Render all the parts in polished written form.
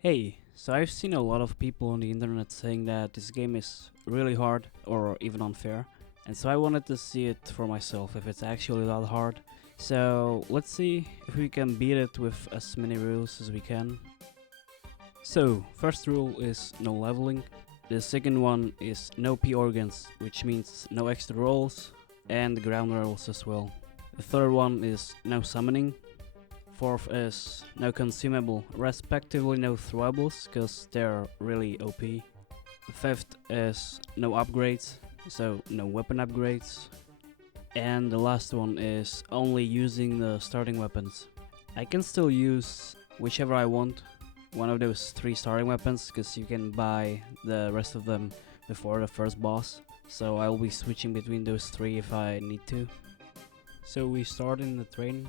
Hey, so I've seen a lot of people on the internet saying that this game is really hard or even unfair, and so I wanted to see it for myself if it's actually that hard. So let's see if we can beat it with as many rules as we can. So, first rule is no leveling. The second one is no P organs, which means no extra rolls and ground rolls as well. The third one is no summoning. Fourth is no consumable, respectively no throwables, cause they're really OP. Fifth is no upgrades, so no weapon upgrades. And the last one is only using the starting weapons. I can still use whichever I want, one of those 3 starting weapons, cause you can buy the rest of them before the first boss. So I'll be switching between those 3 if I need to. So we start in the train.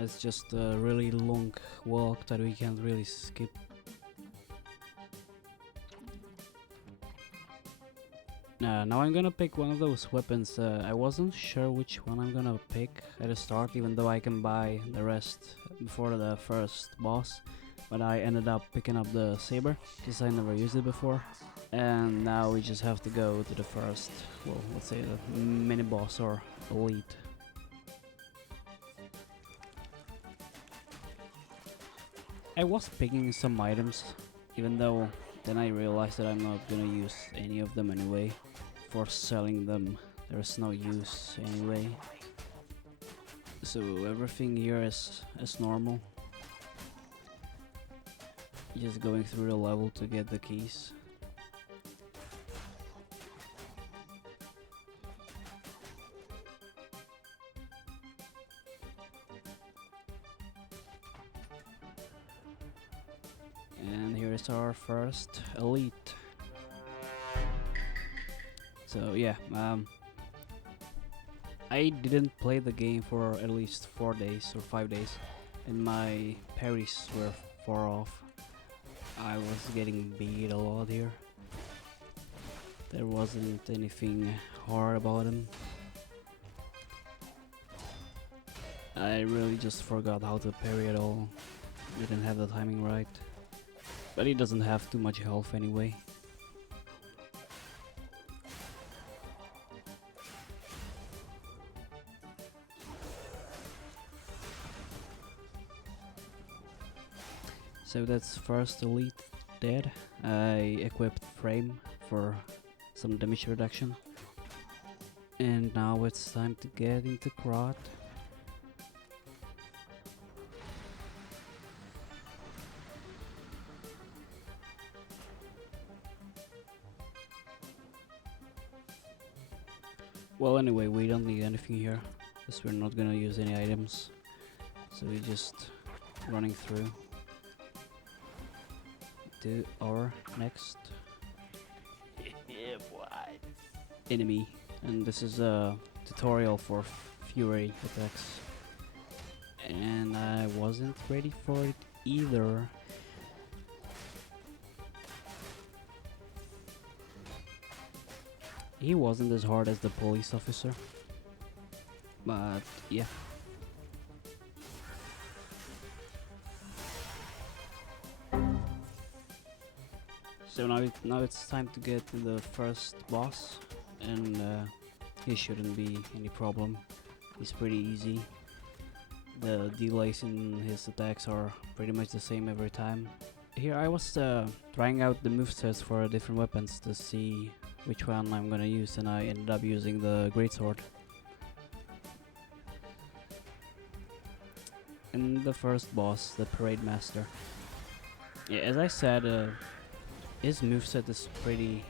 It's just a really long walk that we can't really skip. Now I'm gonna pick one of those weapons. I wasn't sure which one I'm gonna pick at the start, even though I can buy the rest before the first boss. But I ended up picking up the saber, because I never used it before. And now we just have to go to the first, well, let's say the mini boss or elite. I was picking some items, even though then I realized that I'm not gonna use any of them anyway. For selling them, there's no use anyway. So everything here is as normal. Just going through the level to get the keys. And here is our first elite. So yeah, I didn't play the game for at least 4 days or 5 days, and my parries were far off. I was getting beat a lot here. There wasn't anything hard about him. I really just forgot how to parry at all. Didn't have the timing right. But he doesn't have too much health anyway. So that's first elite dead. I equipped frame for some damage reduction. And now it's time to get into Krot. Well, anyway, we don't need anything here, because we're not gonna use any items. So we're just running through to our next enemy. And this is a tutorial for fury attacks. And I wasn't ready for it either. He wasn't as hard as the police officer, but yeah. So now it's time to get to the first boss, and he shouldn't be any problem. He's pretty easy. The delays in his attacks are pretty much the same every time. Here I was trying out the movesets for different weapons to see which one I'm gonna use, and I ended up using the greatsword. And the first boss, the parade master. Yeah, as I said, his moveset is pretty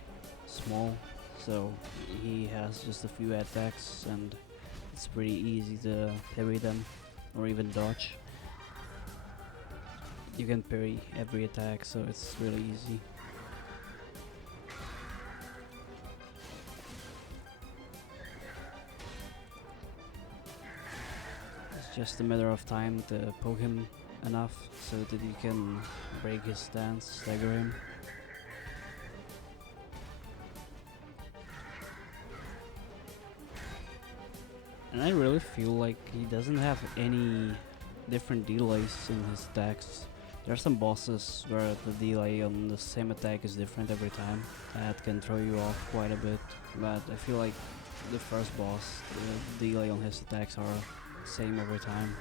small, so he has just a few attacks and it's pretty easy to parry them or even dodge. You can parry every attack, so it's really easy. It's just a matter of time to poke him enough so that you can break his stance, stagger him. And I really feel like he doesn't have any different delays in his attacks. There are some bosses where the delay on the same attack is different every time. That can throw you off quite a bit, but I feel like the first boss, the delay on his attacks are same every time.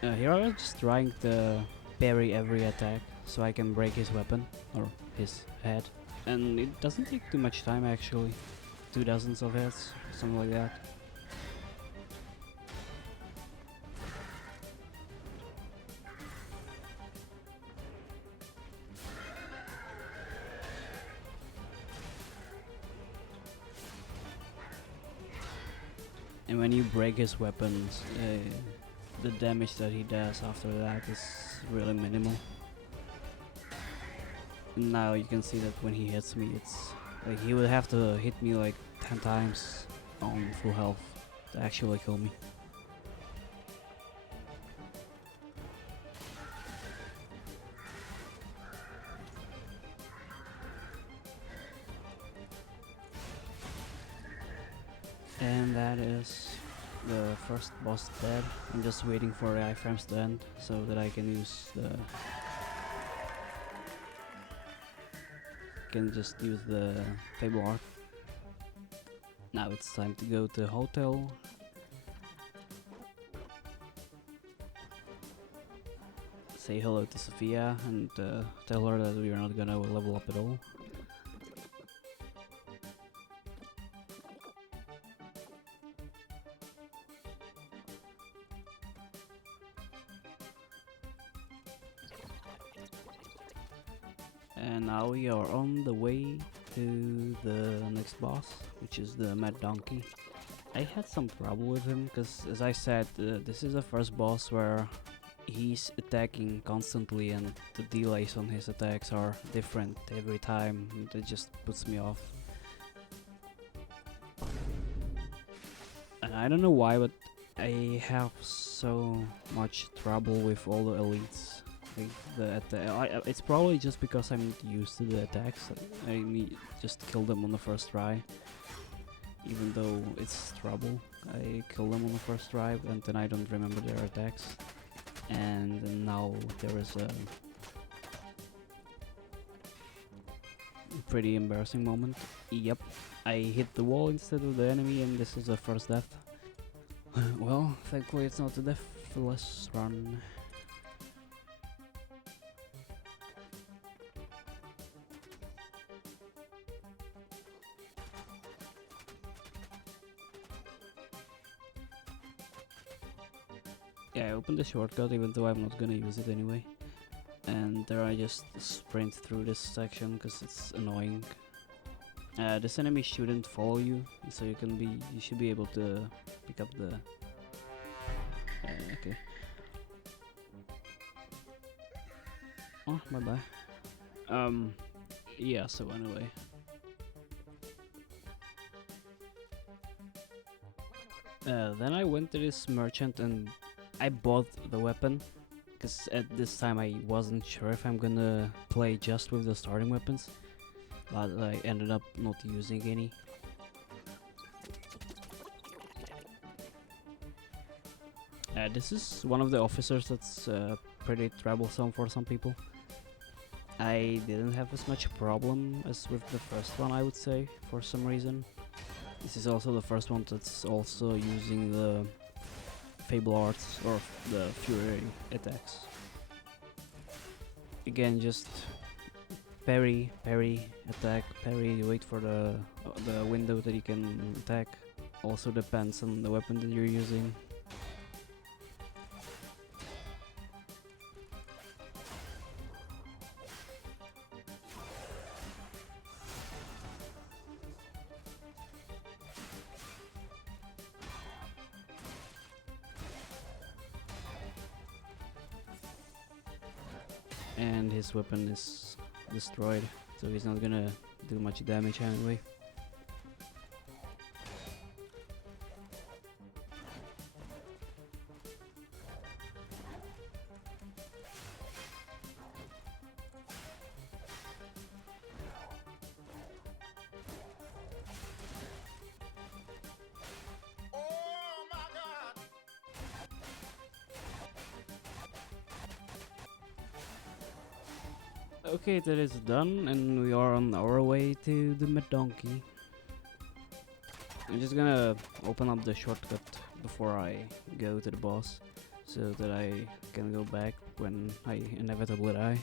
Here I was just trying to parry every attack so I can break his weapon, or his head. And it doesn't take too much time actually. 2 dozens of hits, something like that. And when you break his weapons, the damage that he does after that is really minimal. Now you can see that when he hits me, it's like he would have to hit me like 10 times on full health to actually kill me. And that is the first boss dead. I'm just waiting for the iframes to end so that I can use the Fable Art. Now it's time to go to the hotel. Say hello to Sophia and tell her that we are not gonna level up at all. And now we are on the way to the next boss, which is the Mad Donkey. I had some trouble with him because, as I said, this is the first boss where he's attacking constantly and the delays on his attacks are different every time. It just puts me off. And I don't know why, but I have so much trouble with all the elites. It's probably just because I'm used to the attacks. I just kill them on the first try, even though it's trouble. I kill them on the first try and then I don't remember their attacks. And now there is a pretty embarrassing moment. Yep, I hit the wall instead of the enemy and this is the first death. Well, thankfully it's not a deathless run. Yeah, I opened the shortcut even though I'm not gonna use it anyway. And there I just sprint through this section because it's annoying. This enemy shouldn't follow you, so you should be able to pick up the... okay. Oh, bye bye. Yeah, so anyway. Then I went to this merchant and I bought the weapon, because at this time I wasn't sure if I'm gonna play just with the starting weapons, but I ended up not using any. This is one of the officers that's pretty troublesome for some people. I didn't have as much problem as with the first one, I would say, for some reason. This is also the first one that's also using the Fable Arts or the Fury attacks. Again, just parry, attack, parry, wait for the window that you can attack. Also depends on the weapon that you're using. And his weapon is destroyed, so he's not gonna do much damage anyway. Okay, that is done, and we are on our way to the Donkey. I'm just gonna open up the shortcut before I go to the boss, so that I can go back when I inevitably die.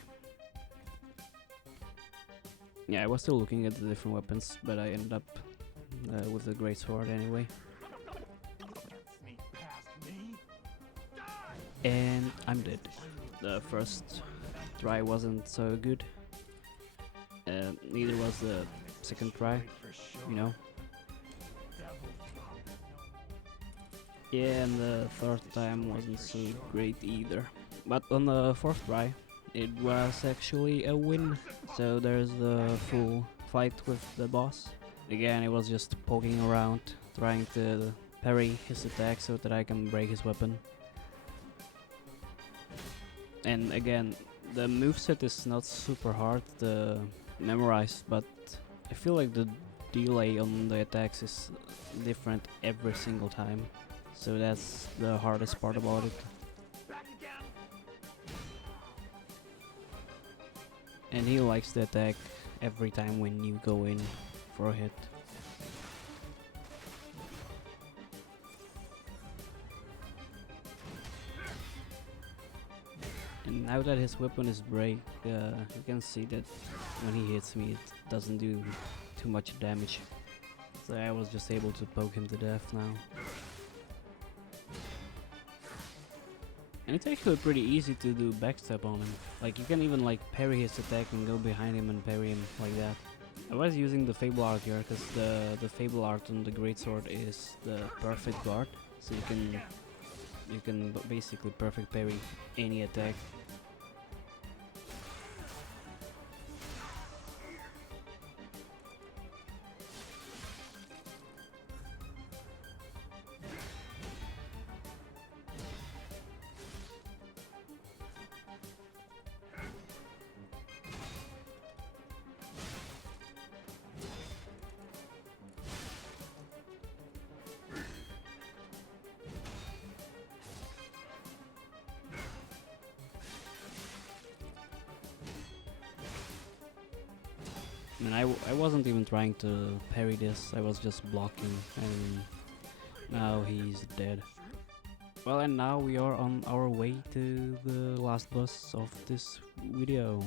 Yeah, I was still looking at the different weapons, but I ended up with the great sword anyway. And I'm dead. The first try wasn't so good. Neither was the second try, you know. Yeah, and the third time wasn't so great either. But on the fourth try, it was actually a win. So there's the full fight with the boss. Again, it was just poking around, trying to parry his attack so that I can break his weapon. And again, the moveset is not super hard to memorize, but I feel like the delay on the attacks is different every single time. So that's the hardest part about it. And he likes to attack every time when you go in for a hit. And now that his weapon is break, you can see that when he hits me it doesn't do too much damage. So I was just able to poke him to death now. And it's actually pretty easy to do backstab on him. Like you can even like parry his attack and go behind him and parry him like that. I was using the Fable art here because the Fable art on the greatsword is the perfect guard, so you can basically perfect parry any attack. I mean, I wasn't even trying to parry this, I was just blocking, and now he's dead. Well, and now we are on our way to the last boss of this video.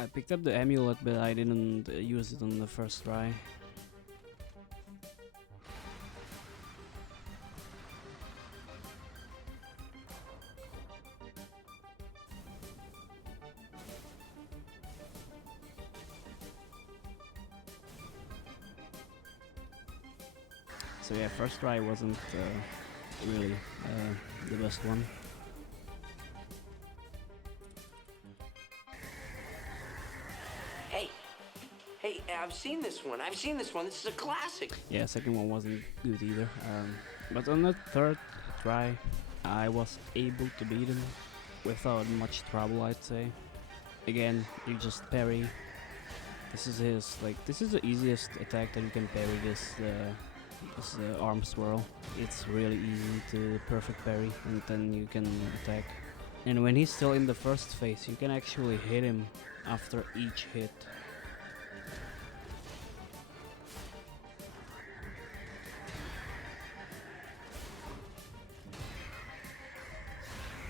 I picked up the amulet, but I didn't use it on the first try. So yeah, first try wasn't really the best one. Hey, I've seen this one. This is a classic. Yeah, second one wasn't good either. But on the third try, I was able to beat him without much trouble, I'd say. Again, you just parry. This is the easiest attack that you can parry. This arm swirl. It's really easy to perfect parry, and then you can attack. And when he's still in the first phase, you can actually hit him after each hit.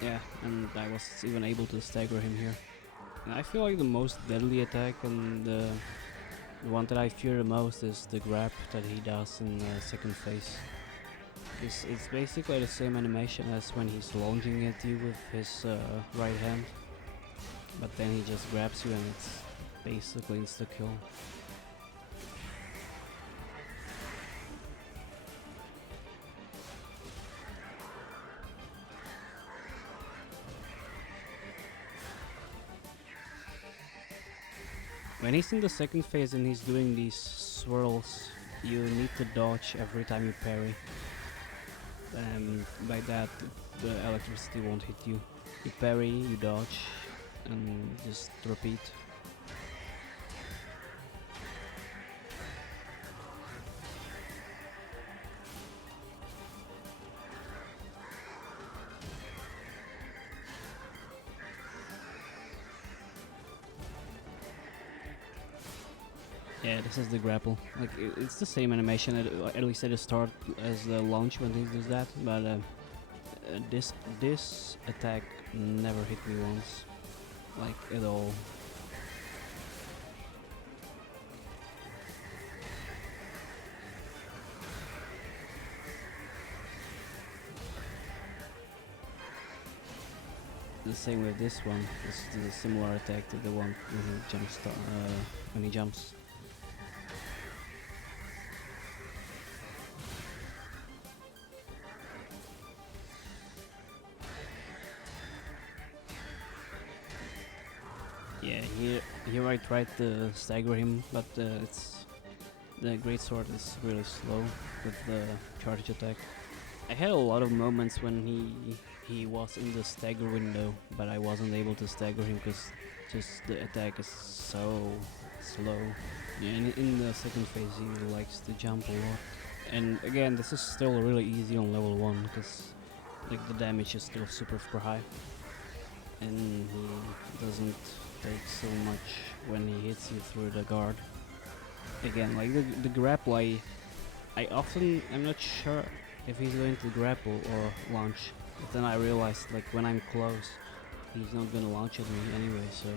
Yeah, and I was even able to stagger him here. And I feel like the most deadly attack and the one that I fear the most is the grab that he does in the second phase. It's basically the same animation as when he's lunging at you with his right hand, but then he just grabs you and it's basically insta-kill. When he's in the second phase and he's doing these swirls, you need to dodge every time you parry. And by that, the electricity won't hit you. You parry, you dodge, and just repeat. Yeah, this is the grapple. Like it's the same animation at least at the start as the launch when he does that, but this attack never hit me once, like at all. The same with this one. This is a similar attack to the one when he jumps. When he jumps. Yeah, here I tried to stagger him, but it's the great sword is really slow with the charge attack. I had a lot of moments when he was in the stagger window, but I wasn't able to stagger him because just the attack is so slow. Yeah, in the second phase he likes to jump a lot. And again, this is still really easy on level 1 because like the damage is still super high, and he doesn't take so much when he hits you through the guard. Again, like the grapple, I'm not sure if he's going to grapple or launch, but then I realized like when I'm close, he's not gonna launch at me anyway, so.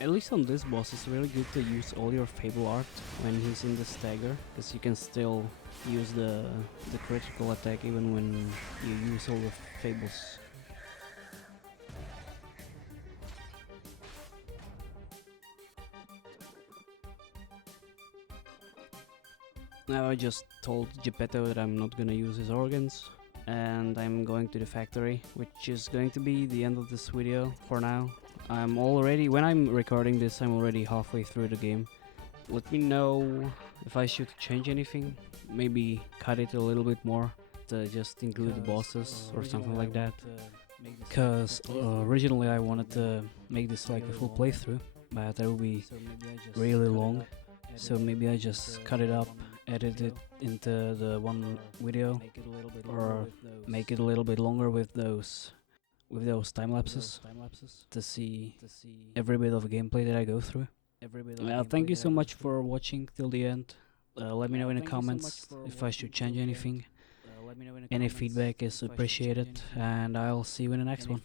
At least on this boss, it's really good to use all your Fable art when he's in the stagger, because you can still use the critical attack even when you use all the Fables. Now I just told Geppetto that I'm not gonna use his organs, and I'm going to the factory, which is going to be the end of this video for now. When I'm recording this, I'm already halfway through the game. Let me know if I should change anything, maybe cut it a little bit more to just include the bosses or something like that. Because originally I wanted to make this like a full playthrough, but that would be really long. So maybe I just cut it up, edit it into the one video, or make it a little bit longer with those time lapses to see every bit of gameplay that I go through. Thank you so much for watching till the end. Let me know in the comments if I should change anything. Any feedback is appreciated, and I'll see you in the next one.